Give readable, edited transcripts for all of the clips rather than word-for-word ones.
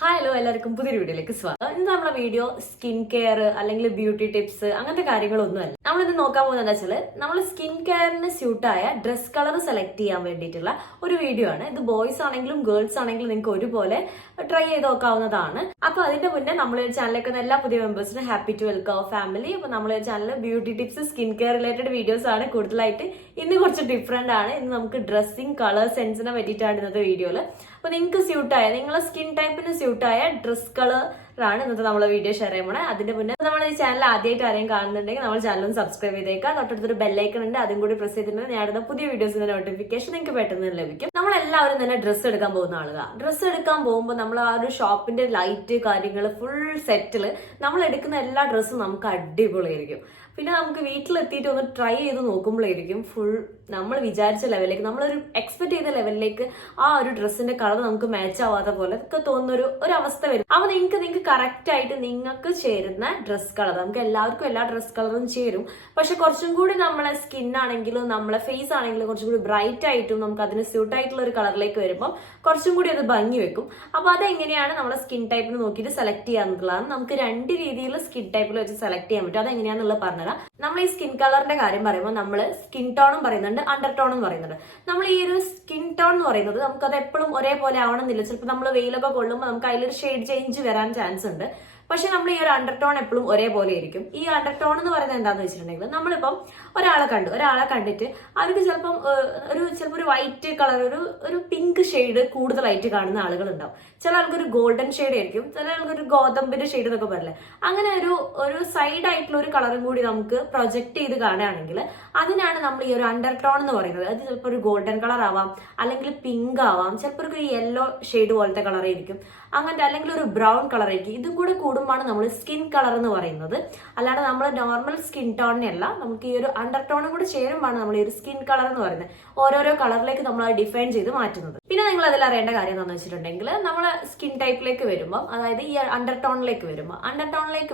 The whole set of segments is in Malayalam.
ഹായ് ഹലോ എല്ലാവർക്കും പുതിയൊരു വീഡിയോയിലേക്ക് സ്വാഗതം. ഇന്ന് നമ്മളെ വീഡിയോ സ്കിൻ കെയർ അല്ലെങ്കിൽ ബ്യൂട്ടി ടിപ്സ് അങ്ങനത്തെ കാര്യങ്ങളൊന്നുമല്ല. നമ്മളിത് നോക്കാൻ പോകുന്നത് എന്താ വെച്ചാൽ നമ്മൾ സ്കിൻ കെയറിന് സ്യൂട്ടായ ഡ്രസ് കളർ സെലക്ട് ചെയ്യാൻ വേണ്ടിയിട്ടുള്ള ഒരു വീഡിയോ ആണ്. ഇത് ബോയ്സ് ആണെങ്കിലും ഗേൾസ് ആണെങ്കിലും നിങ്ങൾക്ക് ഒരുപോലെ ട്രൈ ചെയ്ത് നോക്കാവുന്നതാണ്. അപ്പൊ അതിന്റെ മുന്നേ നമ്മൾ ചാനലിലേക്ക് എല്ലാ പുതിയ മെമ്പേഴ്സിനും ഹാപ്പി ടു വെൽക്കം ഫാമിലി. അപ്പൊ നമ്മളെ ചാനലിൽ beauty tips skin care related videos ആണ് കൂടുതലായിട്ട്. ഇന്ന് കുറച്ച് ഡിഫറെന്റ് ആണ്. ഇന്ന് നമുക്ക് ഡ്രസ്സിങ് കളർ സെൻസിനെ പറ്റിയിട്ടാണ് ഇന്നത്തെ വീഡിയോയില്. അപ്പൊ നിങ്ങൾക്ക് സ്യൂട്ടായ നിങ്ങളെ സ്കിൻ ടൈപ്പിന് സ്യൂട്ടായ ഡ്രസ് കളറാണ് ഇന്നത്തെ നമ്മളെ വീഡിയോ ഷെയർ ചെയ്യുമ്പോൾ. അതിന്റെ മുന്നേ നമ്മൾ ഈ ചാനൽ ആദ്യമായിട്ട് ആരെയും കാണുന്നുണ്ടെങ്കിൽ നമ്മൾ ചാനലും സബ്സ്ക്രൈബ് ചെയ്തേക്കാം. തൊട്ടടുത്തൊരു ബെല്ലൈക്കൺ ഉണ്ട്, അതും കൂടി പ്രസ് ചെയ്തിട്ടുണ്ടെങ്കിൽ ഞാനിടുന്ന പുതിയ വീഡിയോസിന്റെ നോട്ടിഫിക്കേഷൻ നിങ്ങൾക്ക് പെട്ടെന്ന് ലഭിക്കും. നമ്മളെല്ലാവരും തന്നെ ഡ്രസ്സ് എടുക്കാൻ പോകുന്ന ആളുകളാണ്. ഡ്രസ്സ് എടുക്കാൻ പോകുമ്പോൾ നമ്മൾ ആ ഒരു ഷോപ്പിന്റെ ലൈറ്റ് കാര്യങ്ങൾ ഫുൾ സെറ്റില് നമ്മൾ എടുക്കുന്ന എല്ലാ ഡ്രസ്സും നമുക്ക് അടിപൊളിയായിരിക്കും. പിന്നെ നമുക്ക് വീട്ടിലെത്തിയിട്ട് ഒന്ന് ട്രൈ ചെയ്ത് നോക്കുമ്പോഴായിരിക്കും ഫുൾ നമ്മൾ വിചാരിച്ച ലെവലിലേക്ക്, നമ്മളൊരു എക്സ്പെക്ട് ചെയ്ത ലെവലിലേക്ക് ആ ഒരു ഡ്രസ്സിന്റെ കളർ നമുക്ക് മാച്ച് ആവാത്ത പോലെ ഒക്കെ തോന്നുന്ന ഒരു അവസ്ഥ വരും. അപ്പൊ നിങ്ങൾക്ക് കറക്റ്റ് ആയിട്ട് നിങ്ങൾക്ക് ചേരുന്ന ഡ്രസ് കളർ, നമുക്ക് എല്ലാവർക്കും എല്ലാ ഡ്രസ് കളറും ചേരും. പക്ഷെ കുറച്ചും കൂടി നമ്മളെ സ്കിൻ ആണെങ്കിലും നമ്മളെ ഫേസ് ആണെങ്കിലും കുറച്ചും കൂടി ബ്രൈറ്റ് ആയിട്ടും നമുക്ക് അതിന് സ്യൂട്ട് ആയിട്ടുള്ള ഒരു കളറിലേക്ക് വരുമ്പോൾ കുറച്ചും കൂടി അത് ഭംഗി വെക്കും. അപ്പൊ അതെങ്ങനെയാണ് നമ്മളെ സ്കിൻ ടൈപ്പിന് നോക്കിയിട്ട് സെലക്ട് ചെയ്യാന്നുള്ളതാണ്. നമുക്ക് രണ്ട് രീതിയിൽ സ്കിൻ ടൈപ്പിൽ വെച്ച് സെലക്ട് ചെയ്യാൻ പറ്റും. അതെങ്ങനെയാന്നുള്ളത് പറഞ്ഞുതരാം. നമ്മൾ ഈ സ്കിൻ കളറിന്റെ കാര്യം പറയുമ്പോൾ നമ്മൾ സ്കിൻ ടോണും പറയുന്നുണ്ട്, അണ്ടർ ടോണും പറയുന്നുണ്ട്. നമ്മൾ ഈ ഒരു സ്കിൻ ടോൺ എന്ന് പറയുന്നത് നമുക്കത് എപ്പോഴും ഒരേപോലെ ആവണമെന്നില്ല. ചിലപ്പോൾ നമ്മൾ വെയിലൊക്കെ കൊള്ളുമ്പോൾ നമുക്ക് അതിലൊരു ഷെയ്ഡ് ചേഞ്ച് വരാൻ ചാൻസ് ഉണ്ട്. പക്ഷെ നമ്മൾ ഈ ഒരു അണ്ടർ ടോൺ എപ്പോഴും ഒരേപോലെ ആയിരിക്കും. ഈ അണ്ടർ ടോൺ എന്ന് പറയുന്നത് എന്താണെന്ന് വെച്ചിട്ടുണ്ടെങ്കിൽ നമ്മളിപ്പം ഒരാളെ കണ്ടിട്ട് അവർക്ക് ചിലപ്പോൾ ഒരു വൈറ്റ് കളർ, ഒരു പിങ്ക് ഷെയ്ഡ് കൂടുതലായിട്ട് കാണുന്ന ആളുകൾ ഉണ്ടാവും. ചില ആൾക്കൊരു ഗോൾഡൻ ഷെയ്ഡ് ആയിരിക്കും, ചില ആൾക്കൊരു ഗോതമ്പിന്റെ ഷെയ്ഡ് എന്നൊക്കെ പറയില്ലേ, അങ്ങനെ ഒരു സൈഡ് ആയിട്ടുള്ള ഒരു കളറും കൂടി നമുക്ക് പ്രൊജക്ട് ചെയ്ത് കാണുകയാണെങ്കിൽ അതിനാണ് നമ്മൾ ഈ ഒരു അണ്ടർ ടോൺ എന്ന് പറയുന്നത്. അത് ചിലപ്പോൾ ഒരു ഗോൾഡൻ കളർ ആവാം, അല്ലെങ്കിൽ പിങ്ക് ആവാം, ചിലപ്പോൾ ഒരു യെല്ലോ ഷെയ്ഡ് പോലത്തെ കളറായിരിക്കും, അങ്ങനത്തെ അല്ലെങ്കിൽ ഒരു ബ്രൗൺ കളർ ആയിരിക്കും. ഇതും കൂടെ കൂടുമ്പോഴാണ് നമ്മൾ സ്കിൻ കളർ എന്ന് പറയുന്നത്. അല്ലാതെ നമ്മൾ നോർമൽ സ്കിൻ ടോണിനല്ല, നമുക്ക് ഈ ഒരു അണ്ടർ ടോണും കൂടെ ചേരുമ്പോഴാണ് നമ്മൾ ഈ ഒരു സ്കിൻ കളർ എന്ന് പറയുന്നത്. ഓരോരോ കളറിലേക്ക് നമ്മൾ അത് ഡിഫൈൻ ചെയ്ത് മാറ്റുന്നത്. പിന്നെ നിങ്ങൾ അതിൽ അറിയേണ്ട കാര്യം എന്താണെന്ന് വെച്ചിട്ടുണ്ടെങ്കിൽ നമ്മൾ സ്കിൻ ടൈപ്പിലേക്ക് വരുമ്പോൾ, അതായത് ഈ അണ്ടർ ടോണിലേക്ക്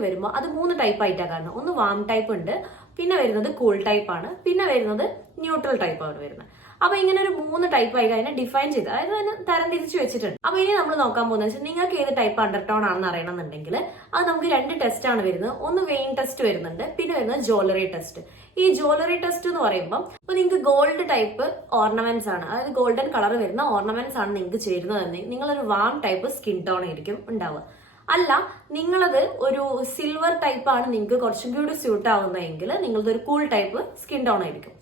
വരുമ്പോൾ അത് 3 ടൈപ്പ് ആയിട്ടാണ് കാണുന്നത്. ഒന്ന് വാം ടൈപ്പ് ഉണ്ട്, പിന്നെ വരുന്നത് കൂൾ ടൈപ്പ് ആണ്, പിന്നെ വരുന്നത് ന്യൂട്രൽ ടൈപ്പ് ആണ് വരുന്നത്. അപ്പൊ ഇങ്ങനെ ഒരു 3 ടൈപ്പ് ആയി അതിനെ ഡിഫൈൻ ചെയ്ത്, അതായത് അതിനെ തരം തിരിച്ചു വെച്ചിട്ടുണ്ട്. അപ്പൊ ഇനി നമ്മൾ നോക്കാൻ പോകുന്നത് വെച്ചാൽ നിങ്ങൾക്ക് ഏത് ടൈപ്പ് അണ്ടർടോൺ ആണെന്ന് അറിയണമെന്നുണ്ടെങ്കിൽ അത് നമുക്ക് 2 ടെസ്റ്റ് ആണ് വരുന്നത്. ഒന്ന് വെയിൻ ടെസ്റ്റ് വരുന്നുണ്ട്, പിന്നെ വരുന്നത് ജ്വല്ലറി ടെസ്റ്റ്. ഈ ജ്വല്ലറി ടെസ്റ്റ് എന്ന് പറയുമ്പോൾ ഇപ്പൊ നിങ്ങൾക്ക് ഗോൾഡ് ടൈപ്പ് ഓർണമെന്റ്സ് ആണ്, അതായത് ഗോൾഡൻ കളർ വരുന്ന ഓർണമെന്റ്സ് ആണ് നിങ്ങൾക്ക് ചേരുന്നതെങ്കിൽ നിങ്ങളൊരു വാം ടൈപ്പ് സ്കിൻ ടോൺ ആയിരിക്കും ഉണ്ടാവുക. അല്ല, നിങ്ങളത് ഒരു സിൽവർ ടൈപ്പ് ആണ് നിങ്ങൾക്ക് കുറച്ചും കൂടി സ്യൂട്ട് ആവുന്നതെങ്കിൽ നിങ്ങളത് ഒരു കൂൾ ടൈപ്പ് സ്കിൻ ടോൺ ആയിരിക്കും.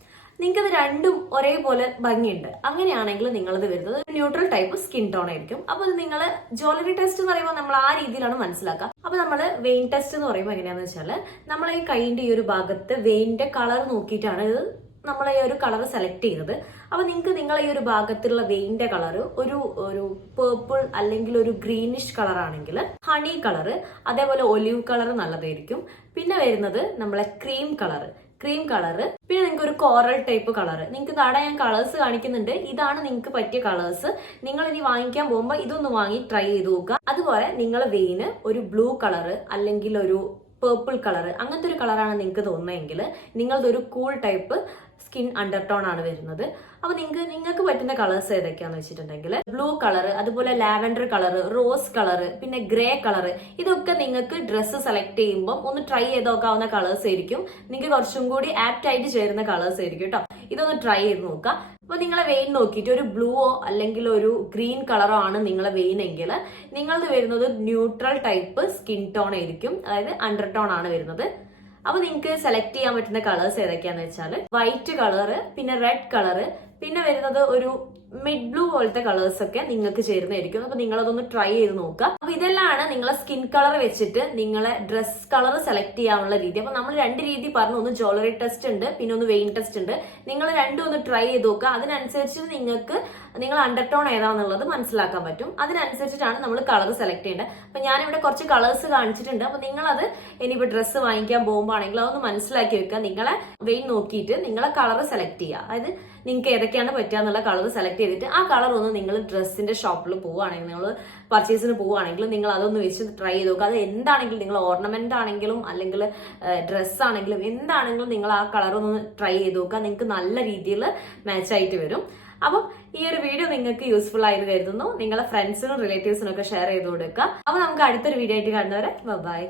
നിങ്ങൾക്കത് രണ്ടും ഒരേപോലെ ഭംഗിയുണ്ട്, അങ്ങനെയാണെങ്കിൽ നിങ്ങളത് വരുന്നത് ന്യൂട്രൽ ടൈപ്പ് സ്കിൻ ടോൺ ആയിരിക്കും. അപ്പൊ നിങ്ങൾ ജ്വല്ലറി ടെസ്റ്റ് എന്ന് പറയുമ്പോൾ നമ്മൾ ആ രീതിയിലാണ് മനസ്സിലാക്കുക. അപ്പൊ നമ്മൾ വെയിൻ ടെസ്റ്റ് എന്ന് പറയുമ്പോൾ എങ്ങനെയാന്ന് വെച്ചാൽ നമ്മൾ ഈ കൈന്റെ ഈ ഒരു ഭാഗത്ത് വെയിന്റെ കളർ നോക്കിയിട്ടാണ് ഇത് നമ്മൾ ഈ ഒരു കളർ സെലക്ട് ചെയ്യുന്നത്. അപ്പൊ നിങ്ങൾക്ക് നിങ്ങളെ ഈ ഒരു ഭാഗത്തുള്ള വെയിന്റെ കളർ ഒരു പേർപ്പിൾ അല്ലെങ്കിൽ ഒരു ഗ്രീനിഷ് കളർ ആണെങ്കിൽ ഹണി കളർ, അതേപോലെ ഒലിവ് കളർ നല്ലതായിരിക്കും. പിന്നെ വരുന്നത് നമ്മളെ ക്രീം കളർ, പിന്നെ നിങ്ങൾക്ക് ഒരു കോറൽ ടൈപ്പ് കളർ. നിങ്ങൾക്ക് താഴെ ഞാൻ കളേഴ്സ് കാണിക്കുന്നുണ്ട്, ഇതാണ് നിങ്ങൾക്ക് പറ്റിയ കളേഴ്സ്. നിങ്ങൾ ഇനി വാങ്ങിക്കാൻ പോകുമ്പോൾ ഇതൊന്ന് വാങ്ങി ട്രൈ ചെയ്ത് നോക്കുക. അതുപോലെ നിങ്ങളെ വെയിന് ഒരു ബ്ലൂ കളർ അല്ലെങ്കിൽ ഒരു പേർപ്പിൾ കളർ, അങ്ങനത്തെ ഒരു കളറാണ് നിങ്ങൾക്ക് തോന്നുന്നതെങ്കിൽ നിങ്ങളത് ഒരു കൂൾ ടൈപ്പ് സ്കിൻ അണ്ടർടോൺ ആണ് വരുന്നത്. അപ്പൊ നിങ്ങൾക്ക് പറ്റുന്ന കളേഴ്സ് ഏതൊക്കെയാന്ന് വെച്ചിട്ടുണ്ടെങ്കിൽ ബ്ലൂ കളർ, അതുപോലെ ലാവൻഡർ കളർ, റോസ് കളർ, പിന്നെ ഗ്രേ കളർ, ഇതൊക്കെ നിങ്ങൾക്ക് ഡ്രസ്സ് സെലക്ട് ചെയ്യുമ്പോൾ ഒന്ന് ട്രൈ ചെയ്ത് നോക്കാവുന്ന കളേഴ്സ് ആയിരിക്കും. നിങ്ങൾക്ക് കുറച്ചും കൂടി ആപ്റ്റ് ആയിട്ട് ചേരുന്ന കളേഴ്സ് ആയിരിക്കും കേട്ടോ. ഇതൊന്ന് ട്രൈ ചെയ്ത് നോക്കുക. അപ്പൊ നിങ്ങളെ വെയിൻ നോക്കിയിട്ട് ഒരു ബ്ലൂവോ അല്ലെങ്കിൽ ഒരു ഗ്രീൻ കളറോ ആണ് നിങ്ങളെ വെയിൻ എങ്കിൽ നിങ്ങളത് വരുന്നത് ന്യൂട്രൽ ടൈപ്പ് സ്കിൻ ടോൺ ആയിരിക്കും, അതായത് അണ്ടർടോൺ ആണ് വരുന്നത്. അപ്പൊ നിങ്ങൾക്ക് സെലക്ട് ചെയ്യാൻ പറ്റുന്ന കളേഴ്സ് ഏതൊക്കെയാന്ന് വെച്ചാൽ വൈറ്റ് കളറ്, പിന്നെ റെഡ് കളറ്, പിന്നെ വരുന്നത് ഒരു മിഡ് ബ്ലൂ പോലത്തെ കളേഴ്സ് ഒക്കെ നിങ്ങൾക്ക് ചേരുന്നതായിരിക്കും. അപ്പൊ നിങ്ങളതൊന്ന് ട്രൈ ചെയ്ത് നോക്കുക. അപ്പൊ ഇതെല്ലാമാണ് നിങ്ങളെ സ്കിൻ കളർ വെച്ചിട്ട് നിങ്ങളെ ഡ്രസ് കളർ സെലക്ട് ചെയ്യാനുള്ള രീതി. അപ്പൊ നമ്മൾ 2 രീതി പറഞ്ഞു, ഒന്ന് ജ്വല്ലറി ടെസ്റ്റ് ഉണ്ട്, പിന്നെ ഒന്ന് വെയിൻ ടെസ്റ്റ് ഉണ്ട്. നിങ്ങൾ രണ്ടും ഒന്ന് ട്രൈ ചെയ്ത് നോക്കുക. അതിനനുസരിച്ച് നിങ്ങൾക്ക് നിങ്ങൾ അണ്ടർടോൺ ഏതാന്നുള്ളത് മനസ്സിലാക്കാൻ പറ്റും. അതിനനുസരിച്ചിട്ടാണ് നമ്മൾ കളർ സെലക്ട് ചെയ്യേണ്ടത്. അപ്പൊ ഞാനിവിടെ കുറച്ച് കളേഴ്സ് കാണിച്ചിട്ടുണ്ട്. അപ്പൊ നിങ്ങളത് ഇനിയിപ്പോ ഡ്രസ്സ് വാങ്ങിക്കാൻ പോകുമ്പോൾ ആണെങ്കിൽ അതൊന്ന് മനസ്സിലാക്കി വെക്കുക. നിങ്ങളെ വെയിൻ നോക്കിയിട്ട് നിങ്ങളെ കളർ സെലക്ട് ചെയ്യുക. അതായത് നിങ്ങൾക്ക് ഏതൊക്കെയാണ് പറ്റുക എന്നുള്ള കളർ സെലക്ട് ചെയ്തിട്ട് ആ കളർ ഒന്ന് നിങ്ങൾ ഡ്രസ്സിന്റെ ഷോപ്പിൽ പോവുകയാണെങ്കിൽ, നിങ്ങൾ പർച്ചേസിന് പോവുകയാണെങ്കിൽ നിങ്ങൾ അതൊന്ന് വെച്ച് ട്രൈ ചെയ്ത് നോക്കുക. അത് എന്താണെങ്കിലും, നിങ്ങൾ ഓർണമെന്റ് ആണെങ്കിലും അല്ലെങ്കിൽ ഡ്രസ്സ് ആണെങ്കിലും എന്താണെങ്കിലും നിങ്ങൾ ആ കളർ ഒന്ന് ട്രൈ ചെയ്ത് നോക്കുക. നിങ്ങൾക്ക് നല്ല രീതിയിൽ മാച്ച് ആയിട്ട് വരും. അപ്പം ഈ ഒരു വീഡിയോ നിങ്ങൾക്ക് യൂസ്ഫുൾ ആയെന്ന് കരുതുന്നു. നിങ്ങളെ ഫ്രണ്ട്സിനും റിലേറ്റീവ്സിനും ഒക്കെ ഷെയർ ചെയ്ത് കൊടുക്കുക. അപ്പൊ നമുക്ക് അടുത്തൊരു വീഡിയോ ആയിട്ട് കാണുന്നവരെ ബൈ.